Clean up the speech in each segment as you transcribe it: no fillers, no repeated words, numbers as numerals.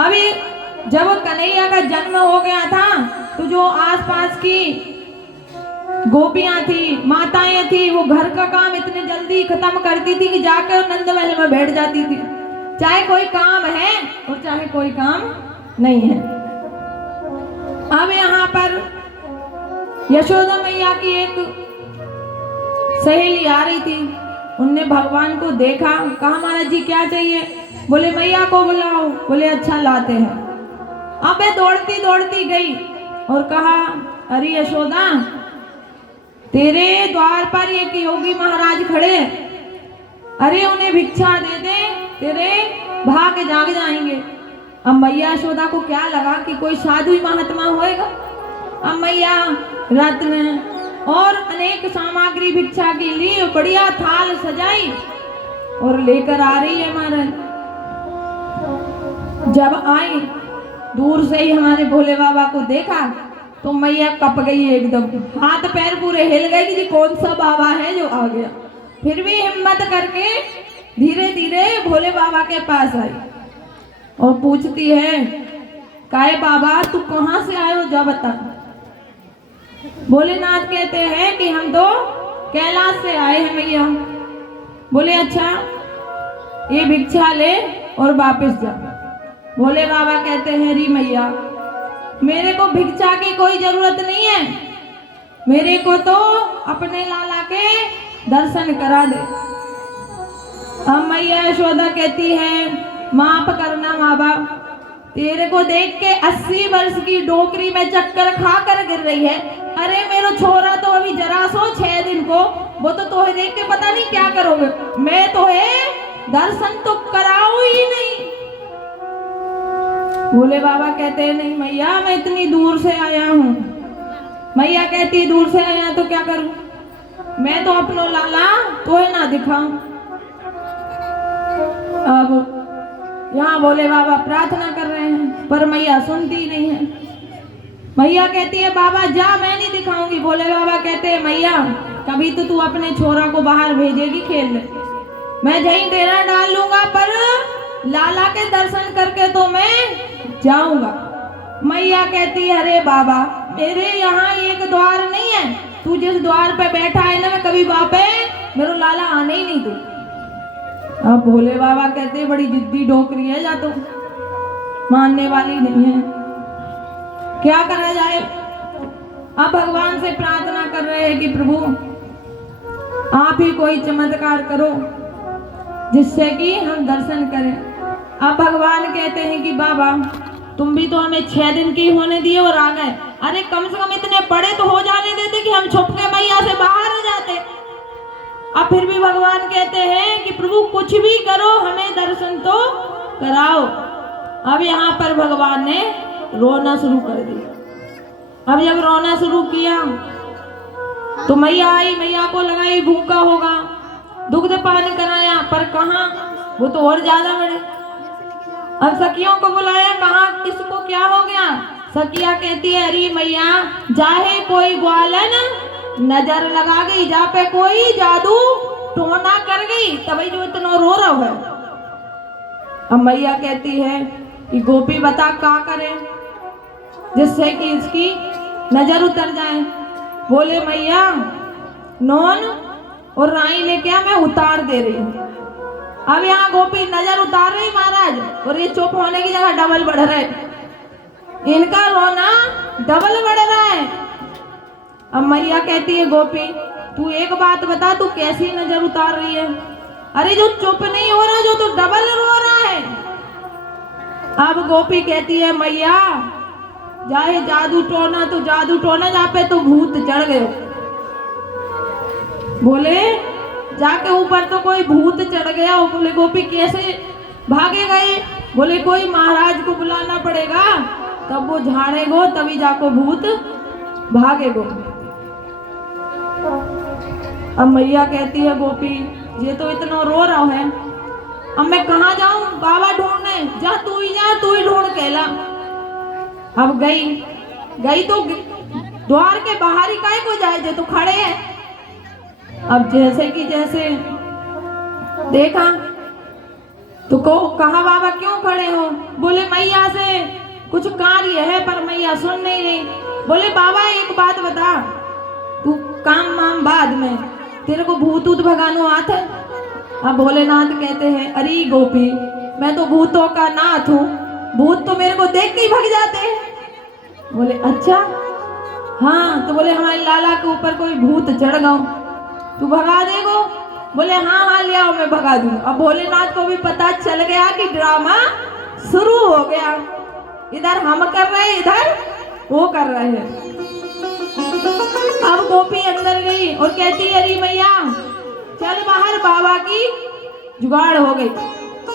अभी जब कन्हैया का जन्म हो गया था तो जो आसपास की गोपियां थी, माताएं थी, वो घर का काम इतने जल्दी खत्म करती थी कि जाकर नंद महल में बैठ जाती थी, चाहे कोई काम है और चाहे कोई काम नहीं है। अब यहाँ पर यशोदा मैया की एक सहेली आ रही थी, उनने भगवान को देखा, कहा महाराज जी क्या चाहिए? बोले मैया को बुलाओ। बोले अच्छा लाते हैं। अब मैं दौड़ती दौड़ती गई और कहा अरे यशोदा, तेरे द्वार पर एक योगी महाराज खड़े, अरे उन्हें भिक्षा दे दे, तेरे भाग जाग जाएंगे। अब मैया यशोदा को क्या लगा कि कोई साधु महात्मा होएगा। अब मैया रत्न और अनेक सामग्री भिक्षा की ली, बढ़िया थाल सजाई और लेकर आ रही है महाराज। जब आई दूर से ही हमारे भोले बाबा को देखा तो मैया कप गई एकदम, हाथ पैर पूरे हिल गए कि जी कौन सा बाबा है जो आ गया। फिर भी हिम्मत करके धीरे धीरे भोले बाबा के पास आई और पूछती है काहे बाबा तू कहाँ से आए हो जा बता। भोलेनाथ कहते हैं कि हम तो कैलाश से आए हैं मैया। बोले अच्छा ये भिक्षा ले और वापस जा। भोले बाबा कहते हैं री मैया मेरे को भिक्षा की कोई जरूरत नहीं है, मेरे को तो अपने लाला के दर्शन करा दे। अब मैया यशोदा कहती है माफ करना बाबा, तेरे को देख के 80 वर्ष की डोकरी में चक्कर खा कर गिर रही है। अरे मेरा छोरा तो अभी जरा सो 6 दिन को, वो तो तोहे देख के पता नहीं क्या करोगे, मैं तोहे दर्शन तो कराऊं ही नहीं। भोले बाबा कहते हैं नहीं मैया मैं इतनी दूर से आया हूँ। मैया कहती दूर से आया तो क्या करूं, मैं तो अपनो लाला तोहे ना दिखाऊं। अब यहाँ भोले बाबा प्रार्थना कर रहे हैं पर मैया सुनती नहीं है। मैया कहती है बाबा जा मैं नहीं दिखाऊंगी। भोले बाबा कहते हैं मैया कभी तो तू अपने छोरा को बाहर भेजेगी खेल ले, मैं यहीं डेरा डाल लूंगा पर लाला के दर्शन करके तो मैं जाऊंगा। मैया कहती है अरे बाबा मेरे यहाँ एक द्वार नहीं है, तू जिस द्वार पे बैठा है ना मैं कभी वापे मेरा लाला आने ही नहीं दूं। अब भोले बाबा कहते बड़ी जिद्दी डोकरी है, जा तो मानने वाली नहीं है, क्या करा जाए। अब भगवान से प्रार्थना कर रहे हैं कि प्रभु आप ही कोई चमत्कार करो जिससे कि हम दर्शन करें। अब भगवान कहते हैं कि बाबा तुम भी तो हमें 6 दिन की होने दिए और आ गए, अरे कम से कम इतने बड़े तो हो जाने देते कि हम छुप के मैया से बाहर आ जाते। अब फिर भी भगवान कहते हैं कि प्रभु कुछ भी करो हमें दर्शन तो कराओ। अब यहाँ पर भगवान ने रोना शुरू कर दिया। अब जब रोना शुरू किया तो मैया आई, मैया को लगाई भूखा होगा, दुग्ध पान कराया पर कहाँ, वो तो और ज्यादा बड़े। अब सखियों को बुलाया, कहा किसको क्या हो गया। सखिया कहती है अरे मैया जाहे कोई ग्वालन नजर लगा गई, जा पे कोई जादू टोना कर गई तभी जो इतना रो रहा है। अब मैया कहती है कि गोपी बता क्या करे जिससे कि इसकी नजर उतर जाए। बोले मैया नॉन और राई लेके आ, मैं उतार दे रही हूँ। अब यहाँ गोपी नजर उतार रही महाराज और ये चुप होने की जगह डबल बढ़ रहे, इनका रोना डबल बढ़ रहा है। अब मैया कहती है गोपी तू एक बात बता तू कैसी नजर उतार रही है। अरे जो चुप नहीं हो रहा, जो तो डबल रो रहा है। अब गोपी कहती है मैया जाए जादू टोना तो जादू टोना, जहाँ पे तो भूत चढ़ गए। बोले जाके ऊपर तो कोई भूत चढ़ गया। बोले गोपी कैसे भागे गए। बोले कोई महाराज को बुलाना पड़ेगा तब वो झाड़ेगो तभी जाको भूत भागेगो। अब मैया कहती है गोपी ये तो इतना रो रहा है, अब मैं कहाँ जाऊं बाबा ढूंढने। जा तू ही ढूंढ कहला। अब गई तो द्वार के बाहर ही काहे को जाए, जो तो खड़े हैं। अब जैसे कि जैसे देखा तो कहा बाबा क्यों खड़े हो। बोले मैया से कुछ कार्य है पर मैया सुन नहीं रही। बोले बाबा एक बात बता, तू काम वाम बाद में, तेरे को भूत ऊत भगानो आता है? अब भोलेनाथ कहते हैं अरे गोपी, मैं तो भूतों का नाथ हूँ, भूत तो मेरे को देख के ही भग जाते हैं। बोले अच्छा हाँ, तो बोले हमारे लाला के ऊपर कोई भूत चढ़ गया, तू भगा देगो? बोले हाँ हाँ ले आओ, मैं भगा दूँ। अब भोलेनाथ को भी पता चल गया कि ड्रामा शुरू हो गया, इधर हम कर रहे हैं, इधर वो कर रहे हैं। अब गोपी अंदर गई और कहती है अरे मैया चल बाहर, बाबा की जुगाड़ हो गई।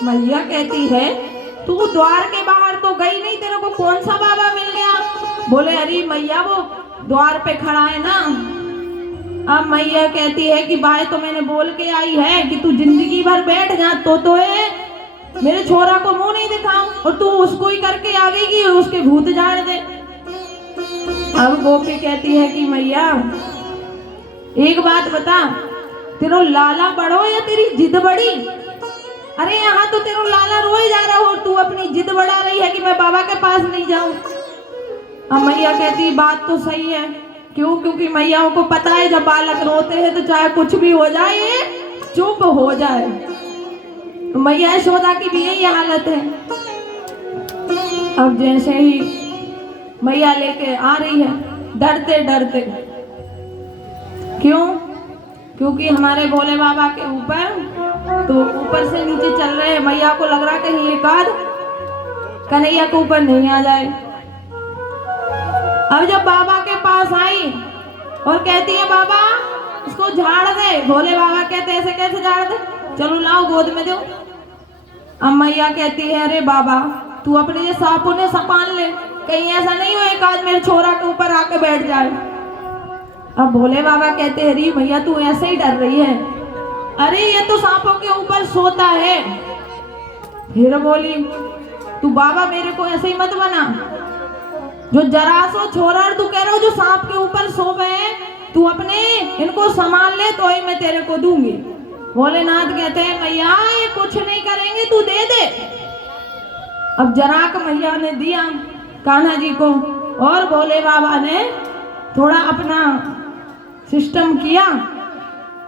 मैया कहती है तू द्वार के बाहर तो गई नहीं, तेरे को कौन सा बाबा मिल गया? बोले अरे मैया वो द्वार पे खड़ा है ना। अब मैया कहती है कि बाय तो मैंने बोल के आई है कि तू जिंदगी भर बैठ जा, तो है मेरे छोरा को मुंह नहीं दिखाऊं, और तू उसको ही करके आ गई कि उसके भूत झाड़ दे। अब गोपी कहती है कि मैया एक बात बता, तेरो लाला बड़ो या तेरी जिद बड़ी? अरे यहाँ तो तेरो लाला रोए जा रहा हो, तू अपनी जिद बढ़ा रही है कि मैं बाबा के पास नहीं जाऊं। अब मैया कहती बात तो सही है, क्यों? क्योंकि मैयाओं को पता है जब बालक रोते हैं तो चाहे कुछ भी हो जाए ये चुप हो जाए। तो मैया यशोदा की भी यही हालत है। अब जैसे ही मैया लेके आ रही है डरते डरते, क्यों? क्योंकि हमारे भोले बाबा के ऊपर तो ऊपर से नीचे चल रहे हैं, मैया को लग रहा कहीं एक आध कन्हैया के ऊपर नहीं आ जाए। अब जब बाबा के पास आई और कहती है बाबा इसको झाड़ दे, भोले बाबा कहते ऐसे कैसे झाड़ दे, चलो लाओ गोद में दो। अब मैया कहती है अरे बाबा तू अपने ये सांपों ने सपान ले, कहीं ऐसा नहीं हो एक आज मेरे छोरा के ऊपर आके बैठ जाए। अब भोले बाबा कहते हैं अरे भैया तू ऐसे ही डर रही है, अरे ये तो सांपों के ऊपर सोता है। फिर बोली तू बाबा मेरे को ऐसे ही मत बना, जो जरा सो छोरा तू कह रहा हो जो सांप के ऊपर सो गए, तू अपने इनको संभाल ले तो ही मैं तेरे को दूंगी। भोलेनाथ कहते हैं मैया ये कुछ नहीं करेंगे, तू दे दे। अब जराक मैया ने दिया कान्हा जी को और भोले बाबा ने थोड़ा अपना सिस्टम किया,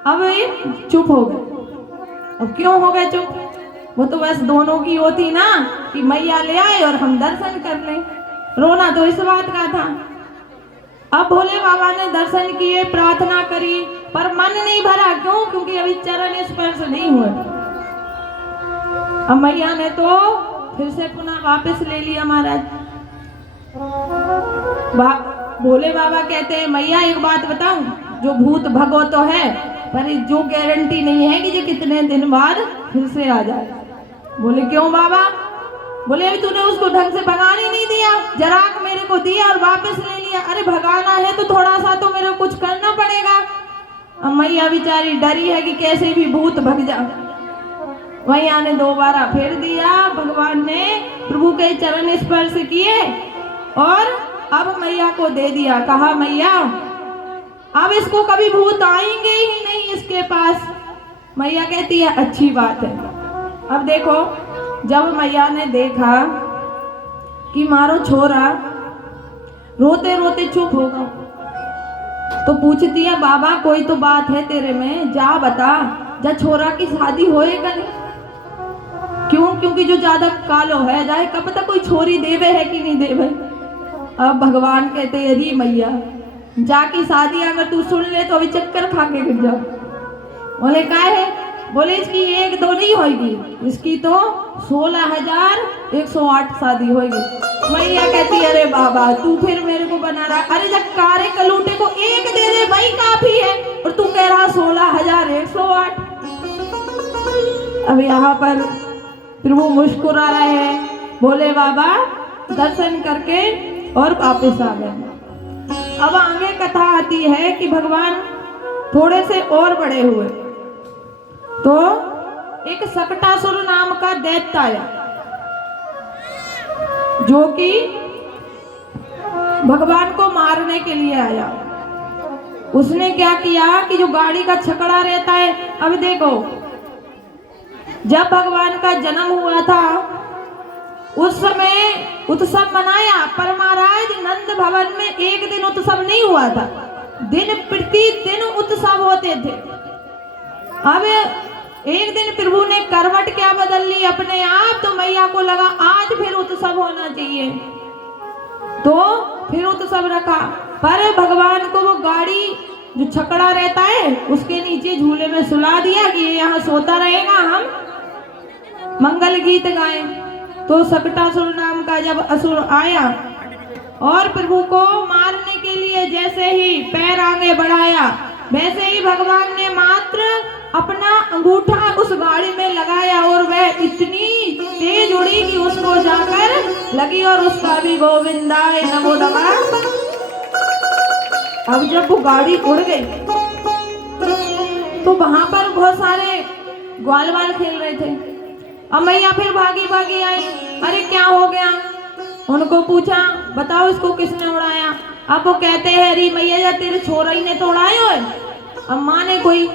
अब ये चुप हो गए। अब क्यों हो गए चुप? वो तो बस दोनों की होती ना कि मैया ले आए और हम दर्शन कर लें, रोना तो इस बात का था। अब भोले बाबा ने दर्शन किए, प्रार्थना करी, पर मन नहीं भरा। क्यों? क्योंकि अभी चरण स्पर्श नहीं हुए। अब मैया ने तो फिर से पुनः वापस ले लिया महाराज। भोले बाबा कहते हैं मैया एक बात बताऊं, जो भूत भगो तो है पर जो गारंटी नहीं है कि ये कितने दिन बाद फिर से आ जाए। बोले क्यों बाबा? बोले अभी तूने उसको ढंग से भगाने नहीं दिया, जराक मेरे को दिया और वापस ले लिया। अरे भगाना है तो थोड़ा सा तो मेरे को कुछ करना पड़ेगा। अब मैया बेचारी डरी है कि कैसे भी भूत भग जा। मैया ने दोबारा फिर दिया, भगवान ने प्रभु के चरण स्पर्श किए और अब मैया को दे दिया। कहा मैया अब इसको कभी भूत आएंगे ही नहीं इसके पास। मैया कहती है अच्छी बात है। अब देखो जब मैया ने देखा कि मारो छोरा रोते रोते चुप होगा, तो पूछती है बाबा कोई तो बात है तेरे में, जा बता, जा छोरा की शादी होएगा नहीं? क्यों? क्योंकि जो ज्यादा कालो है जाए कब तक कोई छोरी देवे है कि नहीं देवे। अब भगवान कहते अरे मैया जाकी शादी अगर तू सुन ले तो अभी चक्कर खा के गिर जाओ। बोले क्या है? बोले इसकी एक दो नहीं होगी, इसकी तो 16,108 शादी होगी। मैया कहती अरे बाबा तू फिर मेरे को बना रहा, अरे जब कारे कलूटे को एक दे दे वही काफी है और तू कह रहा 16,108। अब यहाँ पर प्रभु मुस्कुरा रहे हैं, भोले बाबा दर्शन करके और वापस आ गए। अब आगे कथा आती है कि भगवान थोड़े से और बड़े हुए तो एक सकटासुर नाम का दैत्य आया, जो कि भगवान को मारने के लिए आया। उसने क्या किया कि जो गाड़ी का छकड़ा रहता है, अब देखो जब भगवान का जन्म हुआ था उस समय उत्सव मनाया, पर महाराज नंद भवन में एक दिन उत्सव नहीं हुआ था, दिन प्रतिदिन उत्सव होते थे। अब एक दिन प्रभु ने करवट क्या बदल ली अपने आप, तो मैया को लगा आज फिर उत्सव होना चाहिए, तो फिर उत्सव रखा। पर भगवान को वो गाड़ी जो छकड़ा रहता है उसके नीचे झूले में सुला दिया कि ये यहाँ सोता रहेगा, हम मंगल गीत गाएं। तो सकटासुर नाम का जब असुर आया और प्रभु को मारने के लिए जैसे ही पैर आगे बढ़ाया, वैसे ही भगवान ने मात्र अपना अंगूठा उस गाड़ी में लगाया और वह इतनी तेज उड़ी कि उसको जाकर लगी और उसका भी गोविंदाय नमो नमः। अब जब वो गाड़ी उड़ गई तो वहां पर बहुत सारे ग्वाल बाल खेल रहे थे। अब मैया फिर भागी भागी आई, अरे क्या हो गया? उनको पूछा, बताओ इसको किसने उड़ाया? अब वो कहते हैं, अरे मैया या तेरे छोरा ही ने तो उड़ाया है। अब माने कोई,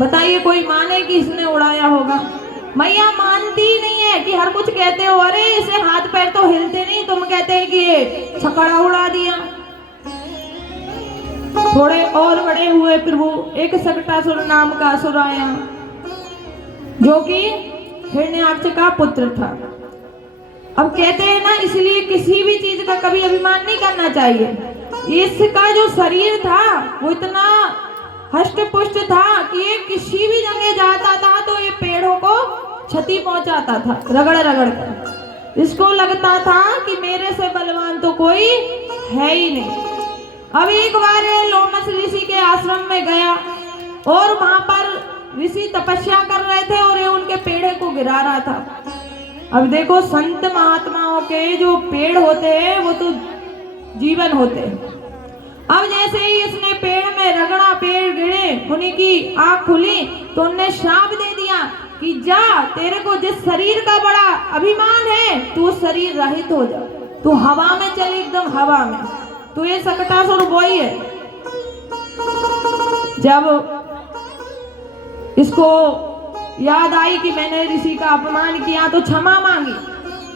बताइए कोई माने कि इसने उड़ाया होगा? मैया मानती ही नहीं है कि हर कुछ कहते हो, अरे इसे हाथ पैर तो हिलते नहीं, तुम कहते हैं कि ये छकड़ा उड़ा दिया। थोड़े और बड़े हुए प्रभु, एक सकटासुर नाम का असुर आया जो कि हिरण्याक्ष का पुत्र था। अब कहते हैं ना, इसलिए किसी भी चीज का कभी अभिमान नहीं करना चाहिए। इसका जो शरीर था वो इतना हष्ट पुष्ट था कि ये किसी भी जगह जाता था तो ये पेड़ों को क्षति पहुंचाता था रगड़ रगड़ कर। इसको लगता था कि मेरे से बलवान तो कोई है ही नहीं। अब एक बार लोमस ऋषि के आश्रम में गया और वहां पर ऋषि तपस्या कर रहे थे और ये उनके पेड़े को गिरा रहा था। अब देखो, संत महात्माओं के जो पेड़ होते हैं वो तो जीवन होते हैं। अब जैसे ही इसने पेड़ में रगड़ा, पेड़ गिरे, उन्हीं की आंख खुली तो उनने श्राप दे दिया कि जा, तेरे को जिस शरीर का बड़ा अभिमान है तू शरीर रहित हो जा, तू हवा में चल, एकदम हवा में। तो ये सकटासुर वही है। जब इसको याद आई कि मैंने ऋषि का अपमान किया तो क्षमा मांगी,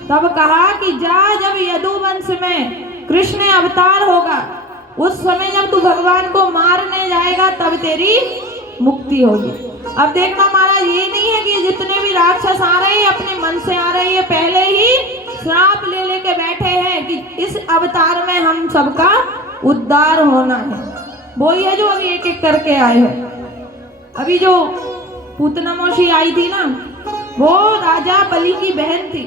तब कहा कि जा, जब यदुवंश में कृष्ण अवतार होगा उस समय जब तू भगवान को मारने जाएगा तब तेरी मुक्ति होगी। अब देखना महाराज, ये नहीं है कि जितने भी राक्षस आ रहे हैं अपने मन से आ रहे हैं, पहले ही श्राप ले लेके बैठे हैं कि इस अवतार में हम सबका उद्धार होना है। वो ही है जो अभी एक एक करके आए हैं। अभी जो पूतनामोशी आई थी ना, वो राजा बलि की बहन थी।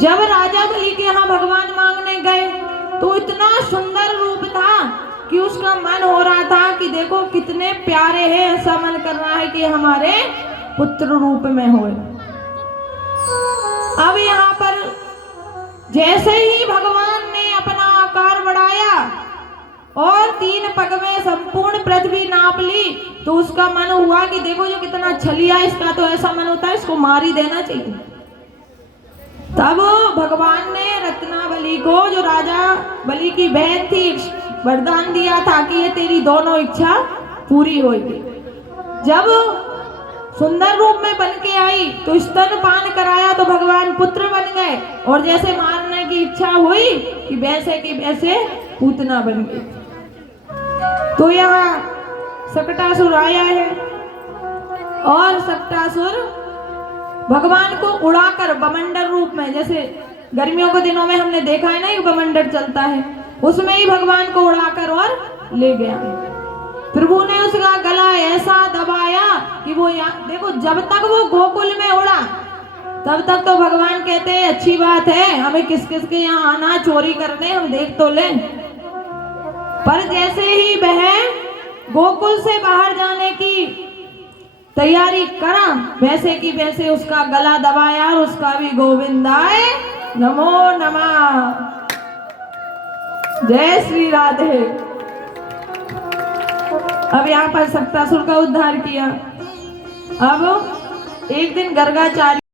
जब राजा बलि के यहाँ भगवान मांगने गए तो इतना सुंदर रूप था कि उसका मन हो रहा था कि देखो कितने प्यारे हैं, ऐसा मन कर रहा है कि हमारे पुत्र रूप में होए। अब यहाँ पर जैसे ही भगवान ने अपना आकार बढ़ाया और 3 पग में संपूर्ण पृथ्वी नाप ली तो उसका मन हुआ कि देखो जो कितना छलिया, इसका तो ऐसा मन होता है इसको मार ही देना चाहिए। तब भगवान ने रत्नावली को, जो राजा बलि की बहन थी, वरदान दिया था कि ये तेरी दोनों इच्छा पूरी होगी। जब सुंदर रूप में बन के आई तो स्तनपान कराया तो भगवान पुत्र बन गए, और जैसे मारने की इच्छा हुई कि वैसे पूतना बन गई। तो यहाँ सकटासुर आया है और सकटासुर भगवान को उड़ाकर बमंडल रूप में, जैसे गर्मियों के दिनों में हमने देखा है ना एक बमंडल चलता है, उसमें ही भगवान को उड़ाकर और ले गया। प्रभु ने उसका गला ऐसा दबाया कि वो देखो, जब तक वो गोकुल में उड़ा तब तक तो भगवान कहते हैं अच्छी बात है, हमें किस किस के यहाँ आना, चोरी करने, हम देख तो लें। पर जैसे ही वह गोकुल से बाहर जाने की तैयारी करा, वैसे की वैसे उसका गला दबाया और उसका भी गोविंदाय नमो नमः, जय श्री राधे। अब यहाँ पर सकटासुर का उद्धार किया। अब एक दिन गर्गाचार्य